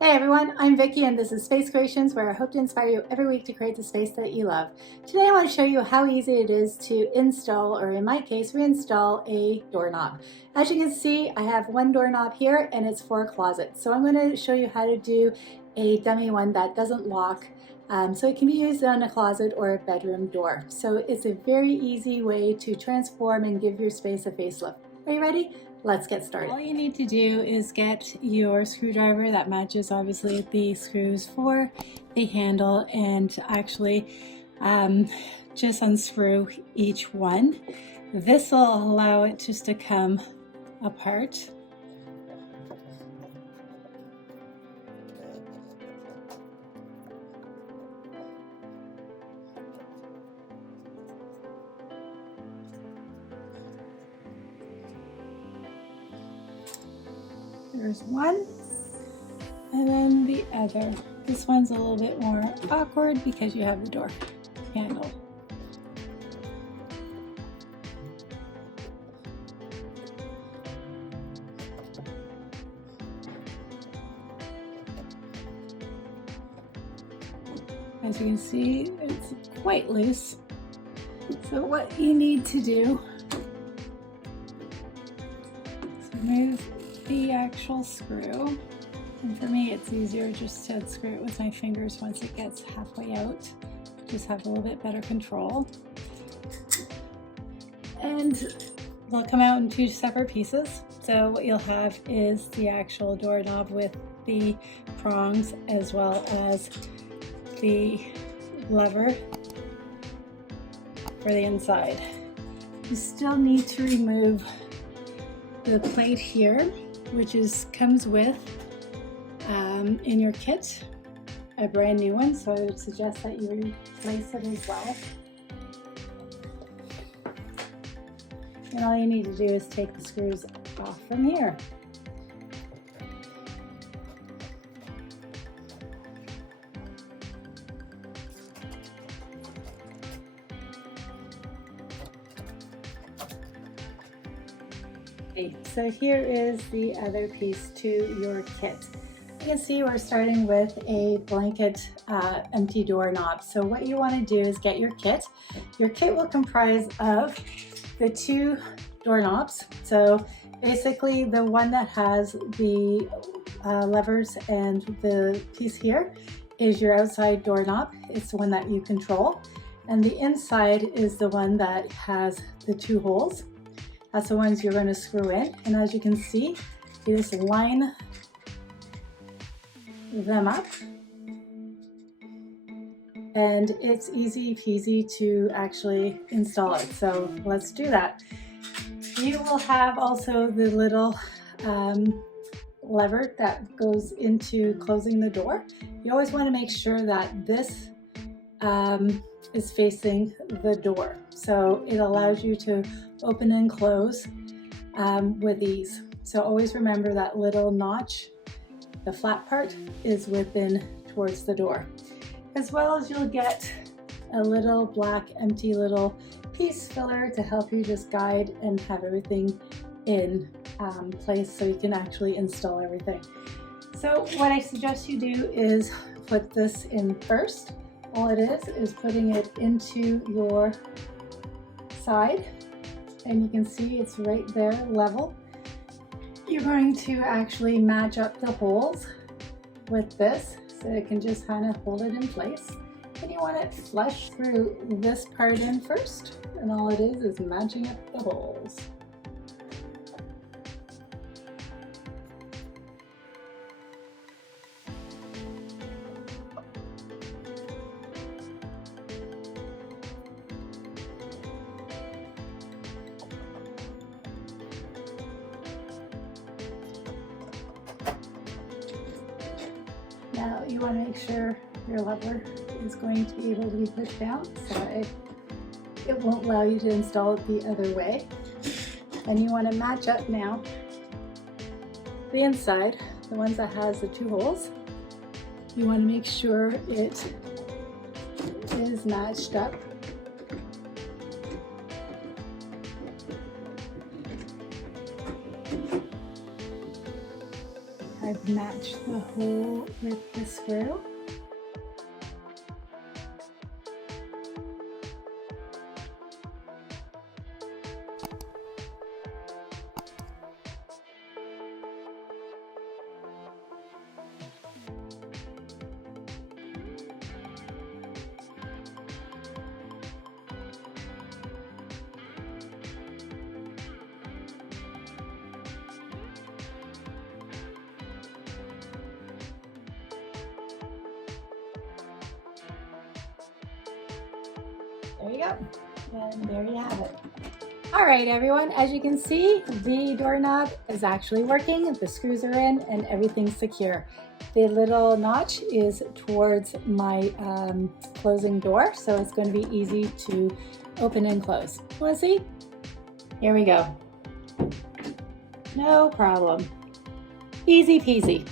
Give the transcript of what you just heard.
Hey everyone, I'm Vicki and this is Space Creations, where I hope to inspire you every week to create the space that you love. Today I want to show you how easy it is to install, or in my case, reinstall a doorknob. As you can see, I have one doorknob here and it's for a closet. So I'm going to show you how to do a dummy one that doesn't lock. So it can be used on a closet or a bedroom door. So it's a very easy way to transform and give your space a facelift. Are you ready? Let's get started. All you need to do is get your screwdriver that matches obviously the screws for the handle, and actually just unscrew each one. This will allow it just to come apart. There's one, and then the other. This one's a little bit more awkward because you have the door handle. As you can see, it's quite loose. So what you need to do is remove the actual screw, and for me it's easier just to unscrew it with my fingers once it gets halfway out. Just have a little bit better control, and they'll come out in two separate pieces. So what you'll have is the actual doorknob with the prongs, as well as the lever for the inside. You still need to remove the plate here, which comes with in your kit, a brand new one, so I would suggest that you replace it as well. And all you need to do is take the screws off from here. So here is the other piece to your kit. You can see we're starting with a blanket empty doorknob. So what you want to do is get your kit. Your kit will comprise of the two doorknobs. So basically the one that has the levers and the piece here is your outside doorknob. It's the one that you control. And the inside is the one that has the two holes. That's the ones you're going to screw in, and as you can see, you just line them up, and it's easy peasy to actually install it. So let's do that. You will have also the little lever that goes into closing the door. You always want to make sure that this is facing the door, so it allows you to open and close with ease. So always remember that little notch, the flat part, is within towards the door. As well as you'll get a little black empty little piece filler to help you just guide and have everything in place so you can actually install everything. So what I suggest you do is put this in first. All it is putting it into your side, and you can see it's right there level. You're going to actually match up the holes with this so it can just kind of hold it in place. And you want it flush through this part in first, and all it is matching up the holes. Now you want to make sure your lever is going to be able to be pushed down, so it won't allow you to install it the other way. And you want to match up now the inside, the ones that has the two holes. You want to make sure it is matched up. match the hole with the screw. There you go, and there you have it. All right, everyone, as you can see, the doorknob is actually working. The screws are in and everything's secure. The little notch is towards my closing door, so it's going to be easy to open and close. Let's see. Here we go. No problem. Easy peasy.